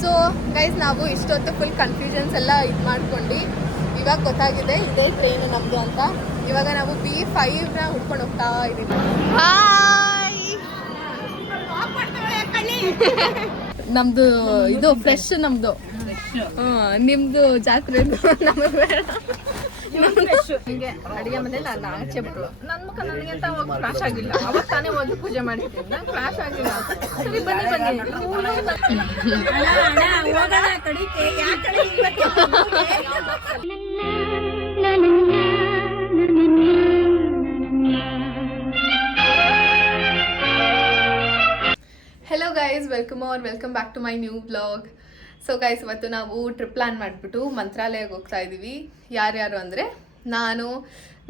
So guys ನಾವು ಇಷ್ಟೊತ್ತು full confusions ಎಲ್ಲ ಇದು ಮಾಡ್ಕೊಂಡು ಇವಾಗ ಗೊತ್ತಾಗಿದೆ ಇದೇ ಟ್ರೈನ್ ನಮ್ಮದು ಅಂತ. ಇವಾಗ ನಾವು B5ನ ಹುಡ್ಕೊಂಡು ಹೋಗ್ತಾ ಇದ್ದೀವಿ. ನಮ್ದು ಇದು ಫ್ರೆಶ್ ನಮ್ದು. ನಿಮ್ದು ಜಾತ್ರೆ ನಮಗೆ ಬೇಡ. ಹಿಂಗೆ ಅಡಿಗೆ ಮನೇಲಿ ಅಲ್ಲ ಆಚೆ ಬಿಟ್ರು ನನ್ನ ಮುಖ ನನಗೆ ಅಂತ ಕ್ಲಾಶ್ ಆಗಿಲ್ಲ. ಅವಾಗ ತಾನೇ ಹೋಗಿ ಪೂಜೆ ಮಾಡಿರ್ತೀನಿ, ನಾನು ಕ್ಲಾಶ್ ಆಗಿಲ್ಲ. ಸರಿ ಬನ್ನಿ hello guys, welcome back to my new vlog. So guys, ಇವತ್ತು ನಾವು ಟ್ರಿಪ್ ಪ್ಲಾನ್ ಮಾಡಿಬಿಟ್ಟು ಮಂತ್ರಾಲಯಕ್ಕೆ ಹೋಗ್ತಾ ಇದ್ದೀವಿ. ಯಾರ್ಯಾರು ಅಂದರೆ ನಾನು,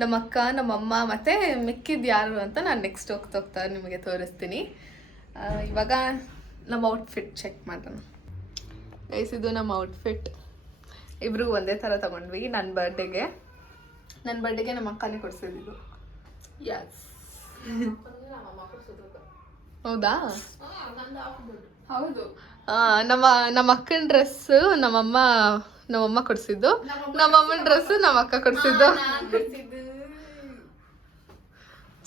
ನಮ್ಮ ಅಕ್ಕ, ನಮ್ಮಮ್ಮ ಮತ್ತು ಮಿಕ್ಕಿದ್ದು ಯಾರು ಅಂತ ನಾನು ನೆಕ್ಸ್ಟ್ ಹೋಗ್ತಾ ನಿಮಗೆ ತೋರಿಸ್ತೀನಿ. ಇವಾಗ ನಮ್ಮ ಔಟ್ಫಿಟ್ ಚೆಕ್ ಮಾಡೋಣ. ಗೈಸ್, ಇದು ನಮ್ಮ ಔಟ್ಫಿಟ್. ಇಬ್ಬರು ಒಂದೇ ಥರ ತೊಗೊಂಡ್ವಿ. ನನ್ನ ಬರ್ಡೇಗೆ ನಮ್ಮ ಅಕ್ಕನೇ ಕೊಡಿಸಿದ್ದು. ಯಸ್, ಹೌದಾ? ಹೌದು. ನಮ್ಮ ಅಕ್ಕನ ಡ್ರೆಸ್ ನಮ್ಮಮ್ಮ ಕೊಡಿಸಿದ್ದು, ನಮ್ಮಮ್ಮನ ಡ್ರೆಸ್ ನಮ್ಮ ಅಕ್ಕ ಕೊಡಿಸಿದ್ದು.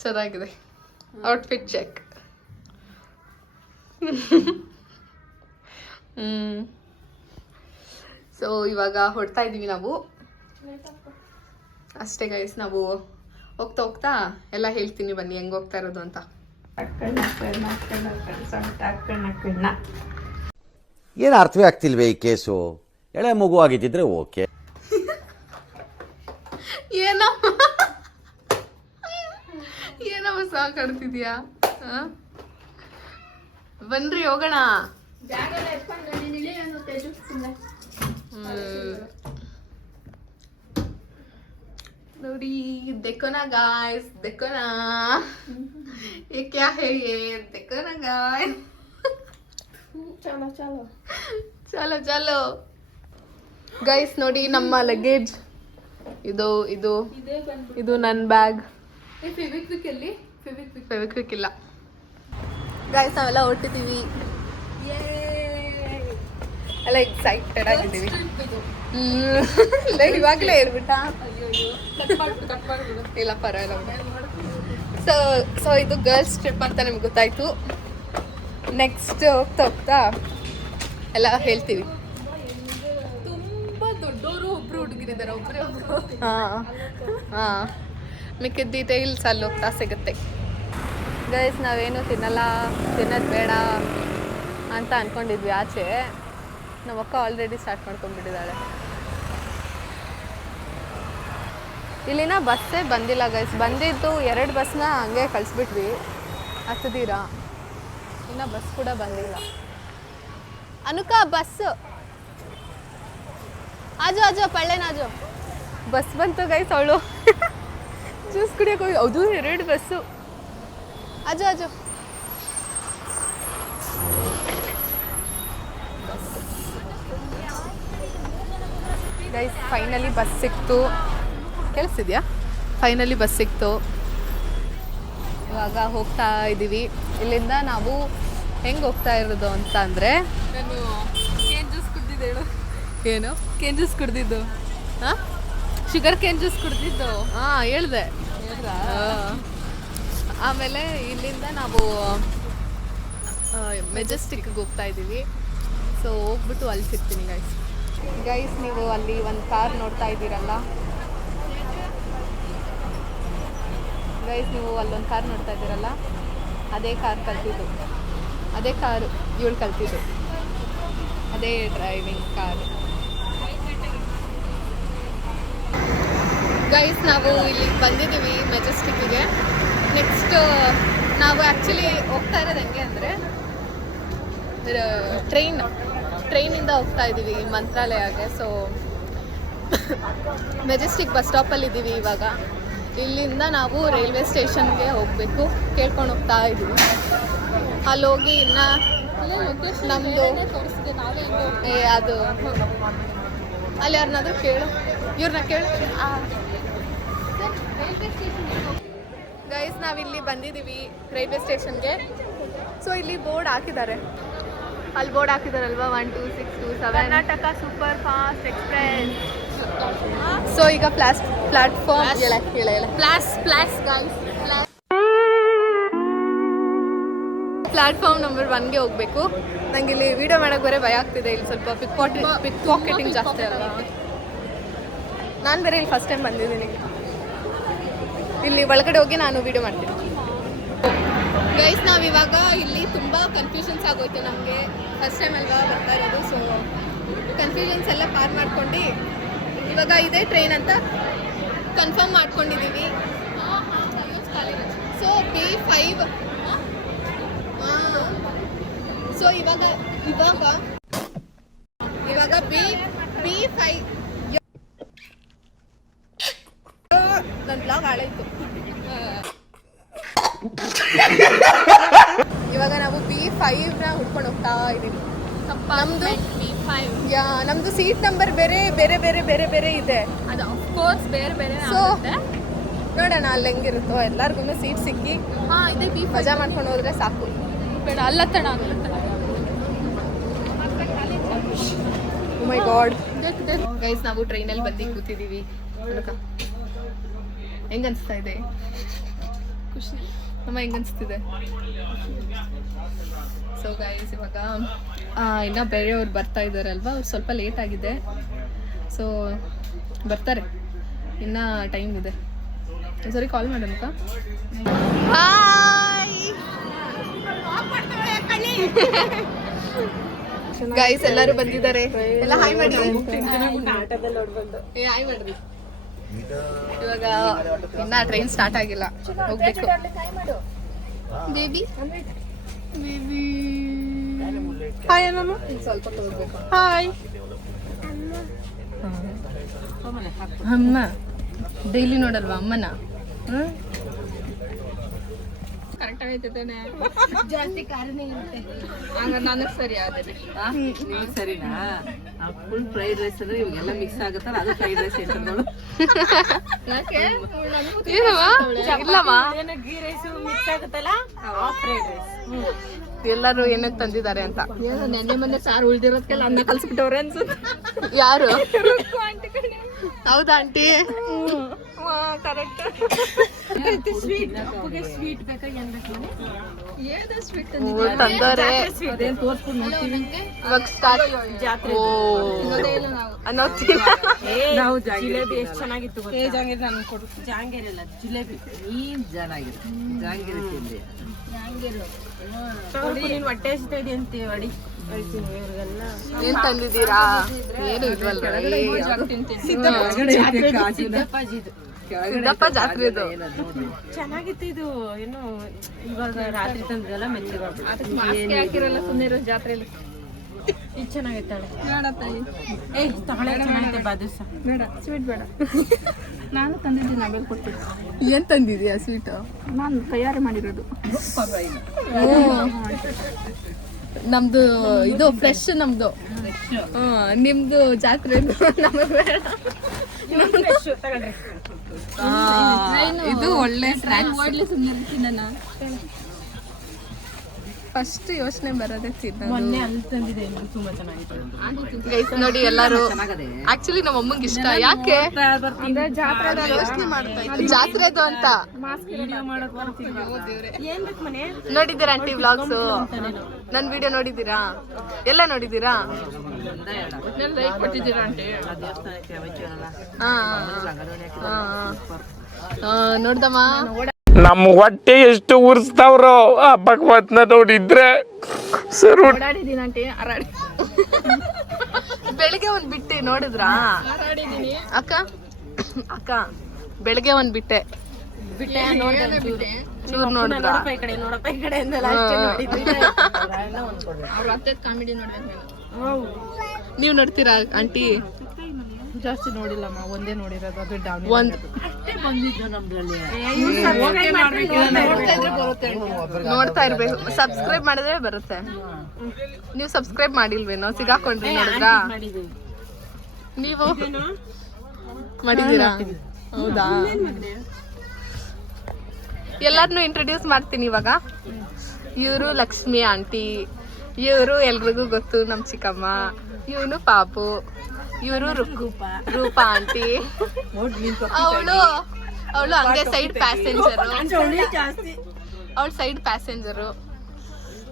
ಚೆನ್ನಾಗಿದೆ ಔಟ್ಫಿಟ್ ಚೆಕ್. ಸೊ ಇವಾಗ ಹೊಡ್ತಾ ಇದ್ದೀವಿ ನಾವು ಅಷ್ಟೇ ಗೈಸ್. ನಾವು ಹೋಗ್ತಾ ಎಲ್ಲ ಹೇಳ್ತೀನಿ, ಬನ್ನಿ ಹೆಂಗೆ ಹೋಗ್ತಾ ಇರೋದು ಅಂತ. ಏನು ಅರ್ಥವೇ ಆಗ್ತಿಲ್ವೇ ಈ ಕೇಸು? ಎಳೆ ಮಗು ಆಗಿದ್ದಿದ್ರೆ ಓಕೆ. ಏನಮ್ಮ ಸಾಕಾಡ್ತಿದ್ಯಾ? ಬನ್ರಿ ಹೋಗೋಣ. ನೋಡಿ, देखो ना गाइस, देखो ना ये क्या है, ये देखो ना गाइस. ಚಲೋ ಗೈಸ್, ನೋಡಿ ನಮ್ಮ ಲಗೇಜ್. ಇದು ನನ್ನ ಬ್ಯಾಗ್. ಫೆವಿಕ್ವಿಕ್ ಇಲ್ಲ ಗೈಸ್. ನಾವೆಲ್ಲ ಹೊರಟಿದ್ದೀವಿ, ಎಲ್ಲ ಎಕ್ಸೈಟೆಡ್ ಆಗಿದ್ದೀವಿ. ಇವಾಗಲೇ ಇರ್ಬಿಟ್ಟ? ಇಲ್ಲ, ಪರವಾಗಿಲ್ಲ. ಸೊ ಇದು ಗರ್ಲ್ಸ್ ಟ್ರಿಪ್ ಅಂತ ನಿಮ್ಗೆ ಗೊತ್ತಾಯ್ತು. ನೆಕ್ಸ್ಟ್ ಹೋಗ್ತಾ ಎಲ್ಲ ಹೇಳ್ತೀವಿ. ತುಂಬ ದೊಡ್ಡವರು ಒಬ್ರು ಹುಡುಗಿರಿದ್ದಾರೆ, ಒಬ್ಬರು. ಹಾಂ, ಮಿಕ್ಕಿದ ಡೀಟೇಲ್ಸ್ ಅಲ್ಲಿ ಹೋಗ್ತಾ ಸಿಗುತ್ತೆ. ಗೈಸ್, ನಾವೇನು ತಿನ್ನೋದು ಬೇಡ ಅಂತ ಅಂದ್ಕೊಂಡಿದ್ವಿ ಆಚೆ. ನಮ್ಮ ಅಕ್ಕ ಆಲ್ರೆಡಿ ಸ್ಟಾರ್ಟ್ ಮಾಡ್ಕೊಂಡ್ಬಿಟ್ಟಿದ್ದಾಳೆ. ಇಲ್ಲಿನ ಬಸ್ಸೇ ಬಂದಿಲ್ಲ ಗೈಸ್. ಬಂದಿದ್ದು 2 ಬಸ್ನ ಹಂಗೆ ಕಳಿಸ್ಬಿಟ್ವಿ ಹತ್ತಿದ್ದೀರಾ. ಇನ್ನು ಬಸ್ ಕೂಡ ಬಂದಿಲ್ಲ. ಅನುಕಾ, ಬಸ್ ಆಜೋ ಪಳ್ಳೆನಾಜು. ಬಸ್ ಬಂತು ಗೈಸ್. ಅವಳು ಜ್ಯೂಸ್ ಕುಡಿಯೋಕೆ ಹೋಗಿ, ಅದು 2 ಬಸ್ಸು. ಆಜೋ ಗೈಸ್. ಫೈನಲಿ ಬಸ್ ಸಿಕ್ತು. ಕೇಳಿಸ್ತಿದ್ಯಾ? ಫೈನಲಿ ಬಸ್ ಸಿಕ್ತು. ಇವಾಗ ಹೋಗ್ತಾ ಇದ್ದೀವಿ. ಇಲ್ಲಿಂದ ನಾವು ಹೆಂಗೆ ಹೋಗ್ತಾ ಇರೋದು ಅಂತ ಅಂದರೆ, ನಾನು ಕೇನ್ ಜ್ಯೂಸ್ ಕುಡ್ದಿದ್ದು. ಹೇಳು, ಏನು ಕೇನ್ ಜ್ಯೂಸ್ ಕುಡ್ದಿದ್ದು? ಹಾಂ, ಶುಗರ್ ಕೇನ್ ಜ್ಯೂಸ್ ಕುಡ್ದಿದ್ದು. ಹಾಂ, ಹೇಳಿದೆ. ಆಮೇಲೆ ಇಲ್ಲಿಂದ ನಾವು ಮೆಜೆಸ್ಟಿಕ್ಗೆ ಹೋಗ್ತಾ ಇದ್ದೀವಿ. ಸೊ ಹೋಗ್ಬಿಟ್ಟು ಅಲ್ಲಿ ಸಿಗ್ತೀನಿ ಗೈಸ್. ನೀವು ಅಲ್ಲಿ ಒಂದು ಕಾರ್ ನೋಡ್ತಾ ಇದ್ದೀರಲ್ಲ ಗೈಸ್, ನೀವು ಅಲ್ಲೊಂದು ಕಾರ್ ನೋಡ್ತಾ ಇದ್ದೀರಲ್ಲ, ಅದೇ ಕಾರ್ ಕಲ್ತಿದ್ದು, ಅದೇ ಕಾರು ಇವಳು ಕಲ್ತಿದ್ದು, ಅದೇ ಡ್ರೈವಿಂಗ್ ಕಾರು. ಗೈಸ್, ನಾವು ಇಲ್ಲಿ ಬಂದಿದ್ದೀವಿ ಮೆಜೆಸ್ಟಿಕ್ಕಿಗೆ. ನೆಕ್ಸ್ಟ್ ನಾವು ಆ್ಯಕ್ಚುಲಿ ಹೋಗ್ತಾ ಇರೋದು ಹೆಂಗೆ ಅಂದರೆ, ಟ್ರೈನಿಂದ ಹೋಗ್ತಾ ಇದ್ದೀವಿ ಮಂತ್ರಾಲಯಗೆ. ಸೊ ಮೆಜೆಸ್ಟಿಕ್ ಬಸ್ ಸ್ಟಾಪಲ್ಲಿ ಇದ್ದೀವಿ ಇವಾಗ. ಇಲ್ಲಿಂದ ನಾವು ರೈಲ್ವೆ ಸ್ಟೇಷನ್ಗೆ ಹೋಗಬೇಕು. ಕೇಳ್ಕೊಂಡು ಹೋಗ್ತಾ ಇದ್ದೀವಿ. ಅಲ್ಲಿ ಹೋಗಿ ಇನ್ನು ನಮ್ಮದು ಅದು ಅಲ್ಲಿ ಯಾರನ್ನಾದ್ರೂ ಕೇಳು, ಇವ್ರನ್ನ ಕೇಳು. ಗೈಸ್, ನಾವಿಲ್ಲಿ ಬಂದಿದ್ದೀವಿ ರೈಲ್ವೆ ಸ್ಟೇಷನ್ಗೆ. ಸೊ ಇಲ್ಲಿ ಬೋರ್ಡ್ ಹಾಕಿದ್ದಾರೆ, ಅಲ್ಲಿ ಬೋರ್ಡ್ ಹಾಕಿದಾರಲ್ವಾ 1 2 6 2 7 Karnataka super fast express. So ಈಗ ಪ್ಲಾಟ್ಫಾರ್ಮ್ ಪ್ಲಾಟ್ಫಾರ್ಮ್ ನಂಬರ್ 1ಗೆ ಹೋಗ್ಬೇಕು. ನಂಗೆ ಇಲ್ಲಿ ವಿಡಿಯೋ ಮಾಡೋಕೆ ಬೇರೆ ಭಯ ಆಗ್ತಿದೆ, ಇಲ್ಲಿ ಸ್ವಲ್ಪ ಪಿಕ್ ಪಾಕೆಟಿಂಗ್ ಜಾಸ್ತಿ ಅಲ್ಲ. ನಾನು ಬೇರೆ ಇಲ್ಲಿ ಫಸ್ಟ್ ಟೈಮ್ ಬಂದಿದ್ದೀನಿ, ಇಲ್ಲಿ ಒಳಗಡೆ ಹೋಗಿ ನಾನು ವಿಡಿಯೋ ಮಾಡ್ತೀನಿ. ಗೈಸ್ ನಾವಿವಾಗ ಇಲ್ಲಿ ತುಂಬ ಕನ್ಫ್ಯೂಷನ್ಸ್ ಆಗೋಯ್ತು ನಮಗೆ, ಫಸ್ಟ್ ಟೈಮ್ ಅಲ್ವಾ ಬರ್ತಾ ಇರೋದು. ಸೊ ಕನ್ಫ್ಯೂಷನ್ಸ್ ಎಲ್ಲ ಪಾರ್ ಮಾಡ್ಕೊಂಡು ಇವಾಗ ಇದೇ ಟ್ರೈನ್ ಅಂತ ಕನ್ಫರ್ಮ್ ಮಾಡ್ಕೊಂಡಿದ್ದೀವಿ. ಸೊ B5 ಸೊ ಇವಾಗ B5 ನನ್ನ ಬ್ಲಾಗ್ ಹಾಳಾಯ್ತು. ಇವಾಗ ನಾವು B5ನ ಹುಡ್ಕೊಂಡು ಹೋಗ್ತಾ ಇದ್ದೀವಿ. ನಮ್ದು ಸೀಟ್ ನಂಬರ್ ಬೇರೆ ಇದೆ. ಅದು ಆಫ್ಕೋರ್ಸ್ ಬೇರೆ ಸೊ ನೋಡೋಣ ಅಲ್ಲಿ ಹೆಂಗಿರುತ್ತೋ. ಎಲ್ಲರಿಗೂ ಸೀಟ್ ಸಿಕ್ಕಿ ಇದೆ ಮಜಾ ಮಾಡ್ಕೊಂಡು ಹೋದ್ರೆ ಸಾಕು. ಬೇಡ ಅಲ್ಲತ್ತಣ ಓ ಮೈ ಗಾಡ್ ಗೈಸ್, ನಾವು ಟ್ರೈನಲ್ಲಿ ಬಂದು ಕೂತಿದ್ದೀವಿ. ಹೆಂಗ ಅನಿಸ್ತಾ ಇದೆ? ಖುಷಿ ಅಮ್ಮ, ಹೆಂಗ ಅನಿಸ್ತಿದೆ? ಸೊ ಗೈಸ್ ಇವಾಗ ಇನ್ನೂ ಬೇರೆಯವ್ರು ಬರ್ತಾ ಇದ್ದಾರಲ್ವ, ಅವ್ರು ಸ್ವಲ್ಪ ಲೇಟ್ ಆಗಿದೆ. ಸೊ ಬರ್ತಾರೆ, ಇನ್ನೂ ಟೈಮ್ ಇದೆ. ಸರಿ ಕಾಲ್ ಮಾಡೋಣ. ಗೈಸ್ ಎಲ್ಲರೂ ಬಂದಿದ್ದಾರೆ, ಎಲ್ಲ ಹಾಯ್ ಮಾಡಿ. ಹಾಯ್ ಮಾಡ್ರಿ. ಇವಾಗ ಇನ್ನ ಟ್ರೈನ್ ಸ್ಟಾರ್ಟ್ ಆಗಿಲ್ಲ, ಹೋಗ್ಬೇಕು. ಬೇಬಿ ಹಾಯ್ ಅಮ್ಮ, ಸ್ವಲ್ಪ ಹೋಗ್ಬೇಕು. ಹಾಯ್ ಅಮ್ಮ, ಡೈಲಿ ನೋಡಲ್ವಾ ಅಮ್ಮನ? ಕರೆಕ್ಟ್ ಆಗೈತೆ ಜಾಸ್ತಿ ಕಾರನೇ ಇರುತ್ತೆ. ಹಂಗ ನನಗೆ ಸರಿ ಆದ್ರೆ ನೀವು ಸರಿನಾ? ಫುಲ್ ಫ್ರೈಡ್ ರೈಸ್ ಅಂದ್ರೆ ಇವಾಗೆಲ್ಲ ಮಿಕ್ಸ್ ಆಗುತ್ತಲ್ಲ, ಅದು ಫ್ರೈಡ್ ರೈಸ್ ಹೇಳ್ತಂದಳು. ಇಲ್ಲಮ್ಮ, ಗೀ ರೈಸ್ ಮಿಕ್ಸ್ ಆಗುತ್ತಲ್ಲ, ಫ್ರೈಡ್ ರೈಸ್. ಎಲ್ಲರೂ ಏನಕ್ಕೆ ತಂದಿದ್ದಾರೆ ಅಂತ. ನೆನ್ನೆ ಮೊನ್ನೆ ಸಾರು ಉಳ್ದಿರೋದಕ್ಕೆಲ್ಲ ಅನ್ನ ಕಲ್ಸ್ಬಿಟ್ಟವ್ರೆ ಅನ್ಸುತ್ತೆ. ಯಾರು? ಹೌದಾ ಆಂಟಿ? ಕರೆಕ್ಟ್. ಸ್ವೀಟ್ ಸ್ವೀಟ್ ಬೇಕಾ? ಏನ್ ಬೇಕು? ಏನು ಸ್ವೀಟ್ ತಂದೋರೆ ಅದೇನ್ ತೋರ್ಸ್ಕೊಂಡು ನೋಡ್ತೀವಿ. ಇವಾಗ ಸ್ಟಾರ್ಟ್ ಜಾತ್ರೆ ನಾವು ಜಿಲೇಬಿ ಎಷ್ಟು ಚೆನ್ನಾಗಿತ್ತು ಗೊತ್ತಾ? ಜಾಂಗೀರ್ ನಾನು ಕೊಡು. ಜಾಂಗೀರ್ ಇಲ್ಲ, ಜಿಲೇಬಿ. ನೀನ್ ಚೆನ್ನಾಗಿತ್ತು ಜಾಂಗೀರ್ ತಿಂದೆ. ನೀನ್ ಹೊಟ್ಟೆ ಹಸಿತಾ ಇದೆ ಅಂತ ಅಡಿ ಹೇಳ್ತೀನಿ ಇವ್ರಿಗೆಲ್ಲ. ಏನ್ ತಂದಿದ್ದೀರಾ? ಏನು ಇಲ್ವಲ್ಲ. ಸಿದ್ದಪ್ಪ ಜಾತ್ರೆ ಇದು ಚೆನ್ನಾಗಿತ್ತು. ಇದು ಏನು ಇವಾಗ ರಾತ್ರಿ ತಂದ್ರಲ್ಲ ಮೆತ್ತಗೆ ಹಾಕಿರಲ್ಲ ಸುಮ್ಮನೆ ಇರೋ ಜಾತ್ರೆಯಲ್ಲಿ. ಇದು ಚೆನ್ನಾಗೈತಾಳೆ. ಚೆನ್ನಾಗೈತೆ ಬಾದುಸ. ಬೇಡ ಸ್ವೀಟ್ ಬೇಡ. ನಾನು ತಂದಿದ್ದೀನಿ, ಆಮೇಲೆ ಕೊಡ್ತೀನಿ. ಏನ್ ತಂದಿದ್ಯಾ ಸ್ವೀಟು? ನಾನು ತಯಾರಿ ಮಾಡಿರೋದು. ನಮ್ದು ಇದು ಫ್ರೆಶ್, ನಮ್ದು ನಿಮ್ದು ಜಾತ್ರೆ ನಮಗೆ ಬೇಡ. ಇದು ಒಳ್ಳೆ ಓಡ್ಲಿ ಸುಮ್ಮನೆ ನಾನು ಫಸ್ಟ್ ಯೋಚನೆ ಬರೋದೇ ಮೊನ್ನೆ ಅಲ್ಲಿ ತಂದಿದೆ, ತುಂಬಾ ಚೆನ್ನಾಗಿತ್ತು. ಗೈಸ್ ನೋಡಿ ಎಲ್ಲರೂ. ಆಕ್ಚುಲಿ ನಮ್ಮ ಅಮ್ಮಂಗೆ ಇಷ್ಟ. ಯಾಕೆ? ಯೋಚನೆ ಮಾಡ್ತಾ ಇದ್ದೆ ಜಾತ್ರೆದು ಅಂತ. ನೋಡಿದ್ದೀರಾ ಆಂಟಿ ವ್ಲಾಗ್ಸ್? ನನ್ನ ವಿಡಿಯೋ ನೋಡಿದ್ದೀರಾ? ಎಲ್ಲ ನೋಡಿದ್ದೀರಾ? ಲೈಕ್ ಕೊಟ್ಟಿದ್ದೀರಾ ಆಂಟಿ? ನೋಡ್ದಮ್ಮ, ನಮ್ಮ ಹೊಟ್ಟೆ ಎಷ್ಟು ಉರ್ಸ್ತಾವ್ರೋ ಆ ಭಗವತ್ನ ನೋಡಿದ್ರೆ ಸರ್. ಓಡಾಡಿದ್ದೀನಿ ಆಂಟಿ, ಹರಾಡಿ. ಬೆಳಿಗ್ಗೆ ಒಂದ್ ಬಿಟ್ಟೆ ನೋಡಿದ್ರಾ ಅಕ್ಕ? ಅಕ್ಕ ಬೆಳಿಗ್ಗೆ ಒಂದ್ ಬಿಟ್ಟೆ ಚೂರ್ ನೋಡಿದ್ರ? ಈ ಕಡೆ ನೋಡಪ್ಪ, ಈ ಕಡೆ ಅವ್ರ ಅತ್ತೆ ಕಾಮಿಡಿ ನೋಡ್ಬೇಕು. ನೀವ್ ನೋಡ್ತೀರಾ ಆಂಟಿ? ಜಾಸ್ತಿ ನೋಡಿಲ್ಲಮ್ಮ, ಒಂದೇ ನೋಡಿರೋದು, ಅದು ಡೌನ್. ಒಂದ್ ಅಷ್ಟೇ ಬಂದಿದ್ದು ನಮ್ದ್ರಲ್ಲಿ. ನೋಡ್ತಾ ಇರ್ಬೇಕು, ಸಬ್ಸ್ಕ್ರೈಬ್ ಮಾಡಿದ್ರೆ ಬರುತ್ತೆ. ನೀವು ಸಬ್ಸ್ಕ್ರೈಬ್ ಮಾಡಿಲ್ವೇನೋ? ಸಿಗಾಕೊಂಡ್ರಿ ನೋಡಿದ್ರಾ? ನೀವು ಮಾಡಿದೀರಾ? ಹೌದಾ? ಎಲ್ಲಾರ್ನು ಇಂಟ್ರೊಡ್ಯೂಸ್ ಮಾಡ್ತೀನಿ ಇವಾಗ. ಇವರು ಲಕ್ಷ್ಮಿ ಆಂಟಿ, ಇವರು ಎಲ್ರಿಗೂ ಗೊತ್ತು ನಮ್ಮ ಚಿಕ್ಕಮ್ಮ, ಇವನು ಪಾಪು, ಇವರು ರೂಪಾ ಆಂಟಿ. ಅವಳು ಹಂಗೆ ಸೈಡ್ ಪ್ಯಾಸೆಂಜರು, ಅವಳು ಸೈಡ್ ಪ್ಯಾಸೆಂಜರು.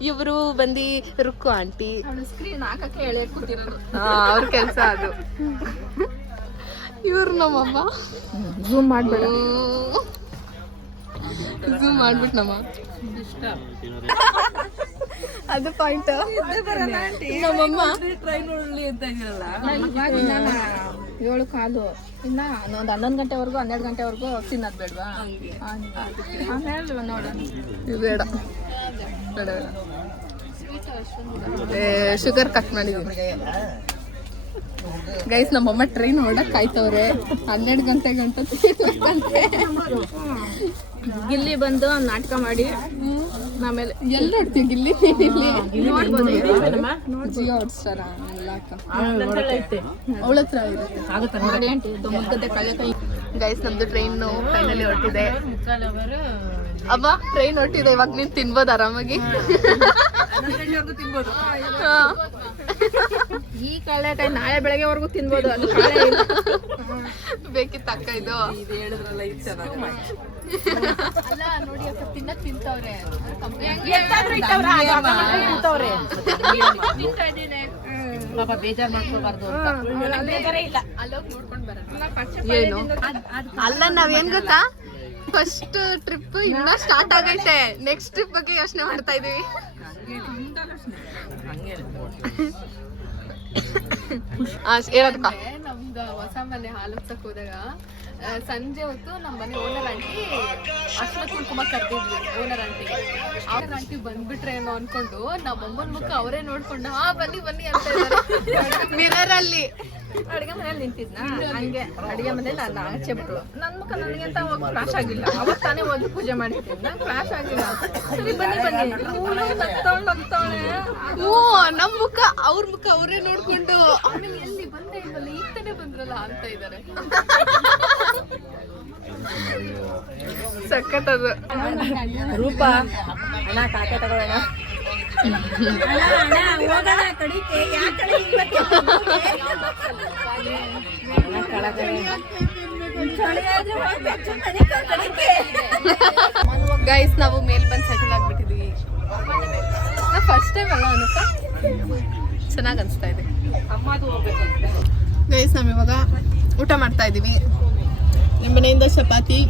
ಇವರು ಬಂದು ರುಕ್ಕು ಆಂಟಿ, ಸ್ಕ್ರೀನ್ ಹಾಕಕ್ಕೆ ಹೇಳಿ ಕೂತಿರೋದು. ಅವ್ರ ಕೆಲಸ ಅದು. ಇವ್ರು ನಮ್ಮಮ್ಮ. ಝೂಮ್ ಮಾಡ್ಬೇಡ. ಝೂಮ್ ಮಾಡ್ಬಿಟ್ಟು ನಮ್ಮ ಅದು ಪಾಯಿಂಟ್. ನಮ್ಮಮ್ಮ 7 ಕಾಲು ಇನ್ನ ಒಂದು 11 ಗಂಟೆವರೆಗೂ 12 ಗಂಟೆವರೆಗೂ ತಿನ್ನೋದು ಬೇಡವಾ? ಆಮೇಲೆ ನೋಡೋಣ. ಬೇಡ ಬೇಡ ಬೇಡ, ಶುಗರ್ ಕಟ್ ಮಾಡಿದ್ದೀನಿ ಗೈಸ್. ನಮ್ಮಮ್ಮ ಟ್ರೈನ್ ಹೊಡಕ್ ಕಾಯ್ತವ್ರೆ, 12 ಗಂಟೆ ತಿನ್ಬೇಕಂತೆ. ಗಿಲ್ಲಿ ಬಂದು ನಾಟಕ ಮಾಡಿ ಆಮೇಲೆ ಎಲ್ಲಿ ನೋಡ್ತೀವಿ ಗಿಲ್ಲಿ? ನೋಡ್ಬೋದು. ಜಿಯೋ ಹಾಟ್ಸ್ಟಾರ ಅವಳ ಹತ್ರ ಇರುತ್ತೆ. ಗೈಸ್ ನಮ್ದು ಟ್ರೈನ್ ಫೈನಲಿ ಹೊರಟಿದೆ. ಅಮ್ಮ ಟ್ರೈನ್ ಹೊರಟಿದೆ, ಇವಾಗ ನೀನ್ ತಿನ್ಬೋದು ಆರಾಮಾಗಿ. ಈ ಕಡಲೆಕಾಯಿ ನಾಳೆ ಬೆಳಗ್ಗೆವರೆಗೂ ತಿನ್ಬೋದು. ಅದು ಬೇಕಿತ್ತು ಅಕ್ಕ ಇದು. ಅಲ್ಲ ನೋಡಿ ಅಕ್ಕ ತಿನ್ನಕ್ ತಿಂತವ್ರೆ. ಬೇಜಾರ್ ಮಾಡ್ಕೋಬಾರ್ದು. ಏನು ಅಲ್ಲ, ನಾವೇನ್ ಗೊತ್ತಾ, ಫಸ್ಟ್ ಟ್ರಿಪ್ ಇನ್ನ ಸ್ಟಾರ್ಟ್ ಆಗೈತೆ, ನೆಕ್ಸ್ಟ್ ಟ್ರಿಪ್ ಬಗ್ಗೆ ಯೋಚನೆ ಮಾಡ್ತಾ ಇದೀವಿ. ಹೇಳೋದಕ್ಕ ನಮ್ದು ಹೊಸ ಮನೆ ಹಾಲು ಉತ್ಸಕ್ ಹೋದಾಗ ಸಂಜೆ ಹೊತ್ತು ನಮ್ಮ ಮನೆ ಓನರ್ ಆಂಟಿ ಅರ್ಶಿನ ಕುಂಕುಮ ಕರ್ದಿದ್ವಿ. ಓನರ್ ಆಂಟಿಗೆ ಓನರ್ ಆಂಟಿ ಬಂದ್ಬಿಟ್ರೆ ಏನೋ ಅನ್ಕೊಂಡು ನಮ್ಮಮ್ಮನ ಮುಖ ಅವರೇ ನೋಡ್ಕೊಂಡು ಬನ್ನಿ ಬನ್ನಿ ಅಂತ ಇದ್ದಾರೆ ಮಿರರ್ ಅಲ್ಲಿ. ಅಡಿಗೆ ಮನೇಲಿ ನಿಂತಿದ್ನ, ಹಂಗೆ ಅಡಿಗೆ ಮನೇಲಿ ನಾನು ಆಚೆ ಬಿಟ್ರು. ನನ್ನ ಮುಖ ನನಗೆಂತ ಹೋಗಿ ಫ್ಲಾಶ್ ಆಗಿಲ್ಲ. ಅವತ್ತು ತಾನೇ ಹೋಗಿ ಪೂಜೆ ಮಾಡಿರ್ತೀನಿ, ನಂಗೆ ಫ್ಲಾಶ್ ಆಗಿಲ್ಲ. ಸರಿ ಬನ್ನಿ ನಗ್ತಾಳೆ. ಓ ನಮ್ ಮುಖ ಅವ್ರ ಮುಖ ಅವರೇ ನೋಡ್ಕೊಂಡು ಆಮೇಲೆ ಎಲ್ಲಿ ಬಂದೇ ಇಲ್ವಲ್ಲ, ಈಗ ತಾನೇ ಬಂದ್ರಲ್ಲ ಅಂತ ಇದ್ದಾರೆ. ಸಖತ್ತದು. ರೂಪ ಅಣ್ಣ ಕಾಕೆ ತಗೊಳ್ಳೋಣ. ಗೈಸ್ ನಾವು ಮೇಲ್ ಬಂದು ಸೆಟಲ್ ಆಗ್ಬಿಟ್ಟಿದೀವಿ. ನಾವು ಫಸ್ಟ್ ಟೈಮ್ ಅಲ್ಲ ಅನುಕ, ಚೆನ್ನಾಗಿ ಅನಿಸ್ತಾ ಇದೆ. ಗೈಸ್ ನಾವು ಇವಾಗ ಊಟ ಮಾಡ್ತಾ ಇದೀವಿ. ನಿಮ್ಮ ಮನೆಯಿಂದ ಚಪಾತಿ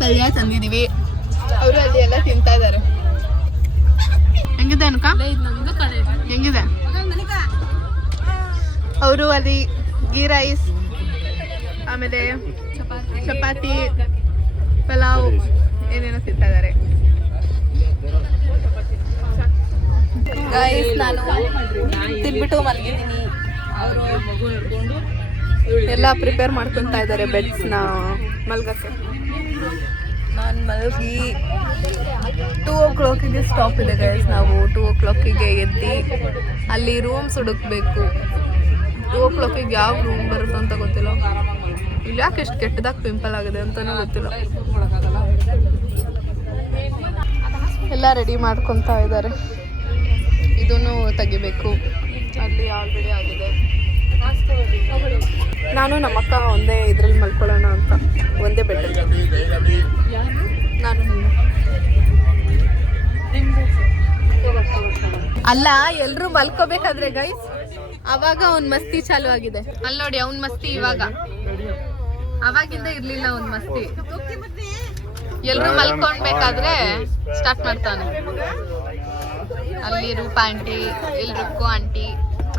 ಪಲ್ಯ ತಂದಿದೀವಿ, ಅವರು ಅಲ್ಲಿ ಎಲ್ಲ ತಿಂತಾ ಇದ್ದಾರೆ. ಹೆಂಗಿದೆ ಅನುಕ? ಹೆಂಗಿದೆ? ಅವರು ಅಲ್ಲಿ ಗೀ ರೈಸ್, ಆಮೇಲೆ ಚಪಾತಿ, ಪಲಾವ್ ಏನೇನೋ ತಿಂತಾ ಇದ್ದಾರೆ. ಗೈಸ್ ನಾನು ತಿನ್ಬಿಟ್ಟು ಮಲಗಿದ್ದೀನಿ. ಅವರು ಮಗು ಹಿಡ್ಕೊಂಡು ಎಲ್ಲ ಪ್ರಿಪೇರ್ ಮಾಡ್ಕೊತಾ ಇದ್ದಾರೆ ಬೆಡ್ಸ್ನ ಮಲ್ಗಕ್ಕೆ. ನಾನು ಮಲಗಿ 2 o'clock ಸ್ಟಾಪ್ ಇದೆ ಗೈಸ್. ನಾವು 2 o'clock ಎದ್ದು ಅಲ್ಲಿ ರೂಮ್ಸ್ ಹುಡುಕ್ಬೇಕು. 2 o'clock ಯಾವ ರೂಮ್ ಬರುತ್ತೋ ಅಂತ ಗೊತ್ತಿಲ್ಲ. ಇಲ್ಲಿ ಯಾಕೆ ಎಷ್ಟು ಕೆಟ್ಟದಾಗ ಪಿಂಪಲ್ ಆಗಿದೆ ಅಂತಲೂ ಗೊತ್ತಿಲ್ಲ. ಎಲ್ಲ ರೆಡಿ ಮಾಡ್ಕೊತಾ ಇದ್ದಾರೆ. ಇದನ್ನು ತೆಗಿಬೇಕು, ಅಲ್ಲಿ ಆಲ್ರೆಡಿ ಆಗಿದೆ. ನಾನು ನಮ್ಮಕ್ಕ ಒಂದೇ ಇದ್ರಲ್ಲಿ ಮಲ್ಕೊಳ್ಳೋಣ ಅಂತ, ಒಂದೇ ಬೆಡ್. ನಾನು ಅಲ್ಲ, ಎಲ್ರು ಮಲ್ಕೋಬೇಕಾದ್ರೆ ಗೈಸ್ ಅವಾಗ ಅವ್ನ್ ಮಸ್ತಿ ಚಾಲು ಆಗಿದೆ. ಅಲ್ಲಿ ನೋಡಿ ಅವ್ನ್ ಮಸ್ತಿ ಇವಾಗ, ಅವಾಗಿಂದ ಇರ್ಲಿಲ್ಲ ಅವ್ನ್ ಮಸ್ತಿ. ಎಲ್ರು ಮಲ್ಕೊಂಡ್ಬೇಕಾದ್ರೆ ಸ್ಟಾರ್ಟ್ ಮಾಡ್ತಾನೆ. ಅಲ್ಲಿ ರೂಪಾ ಆಂಟಿ, ಇಲ್ಲಿ ರುಕ್ಕು ಆಂಟಿ,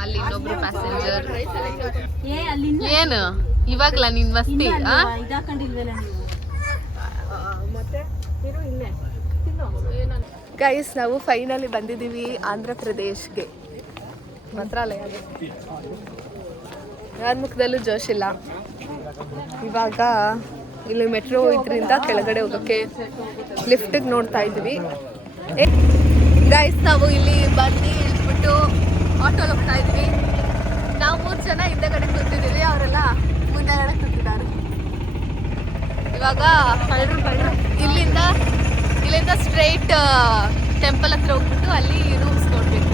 ಅಲ್ಲಿ ಇನ್ನೊಬ್ರು ಪ್ಯಾಸೆಂಜರ್. ಏನು ಇವಾಗ್ಲ ನಿನ್ ಮಸ್ತಿ? ಗೈಸ್ ನಾವು ಫೈನಲಿ ಬಂದಿದ್ದೀವಿ ಆಂಧ್ರ ಪ್ರದೇಶ್ಗೆ, ಮಂತ್ರಾಲಯಗೆ. ಯಾರ ಮುಖದಲ್ಲೂ ಜೋಶ್ ಇಲ್ಲ. ಇವಾಗ ಇಲ್ಲಿ ಮೆಟ್ರೋ ಇದರಿಂದ ಕೆಳಗಡೆ ಹೋಗೋಕ್ಕೆ ಲಿಫ್ಟಿಗೆ ನೋಡ್ತಾ ಇದ್ದೀವಿ. ಗೈಸ್ ನಾವು ಇಲ್ಲಿ ಬಂದು ಇಳ್ಬಿಟ್ಟು ಆಟೋಲ್ಲಿ ಹೋಗ್ತಾ ಇದ್ವಿ. ನಾವು 3 ಜನ ಹಿಂದೆಗಡೆ ಕೂತಿದ್ದೀವಿ, ಅವರೆಲ್ಲ ಮುಂದೆಗಡೆ ಕೂತಿದ್ದಾರೆ. ಇವಾಗ ಇಲ್ಲಿಂದ ಸ್ಟ್ರೈಟ್ ಟೆಂಪಲ್ ಹತ್ರ ಹೋಗ್ಬಿಟ್ಟು ಅಲ್ಲಿ ರೂಮ್ಸ್ ನೋಡಬೇಕು.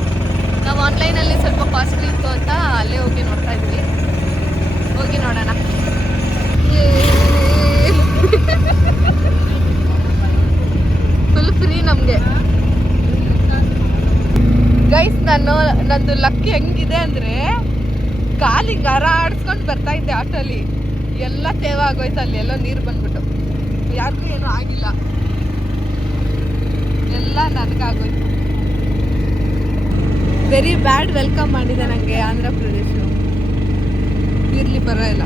ನಾವು ಆನ್ಲೈನಲ್ಲಿ ಸ್ವಲ್ಪ ಕಾಸ್ಟ್ಲಿ ಇತ್ತು ಅಂತ ಅಲ್ಲೇ ಹೋಗಿ ನೋಡ್ತಾ ಇದ್ವಿ. ಹೋಗಿ ನೋಡೋಣ. ಫುಲ್ ಫ್ರೀ ನಮಗೆ ಗೈಸ್. ನಂದು ಲಕ್ ಹೆಂಗಿದೆ ಅಂದರೆ ಕಾಲಿಗೆ ಆಡಿಸ್ಕೊಂಡು ಬರ್ತಾ ಇದ್ದೆ ಆಟೋಲಿ, ಎಲ್ಲ ತೇವ ಆಗೋಯ್ತು. ಅಲ್ಲಿ ಎಲ್ಲೋ ನೀರು ಬಂದ್ಬಿಟ್ಟು ಯಾರಿಗೂ ಏನೂ ಆಗಿಲ್ಲ, ಎಲ್ಲ ನನಗಾಗೋಯ್ತು. ವೆರಿ ಬ್ಯಾಡ್ ವೆಲ್ಕಮ್ ಮಾಡಿದೆ ನನಗೆ ಆಂಧ್ರ ಪ್ರದೇಶ. ಇರಲಿ ಪರವಾಗಿಲ್ಲ.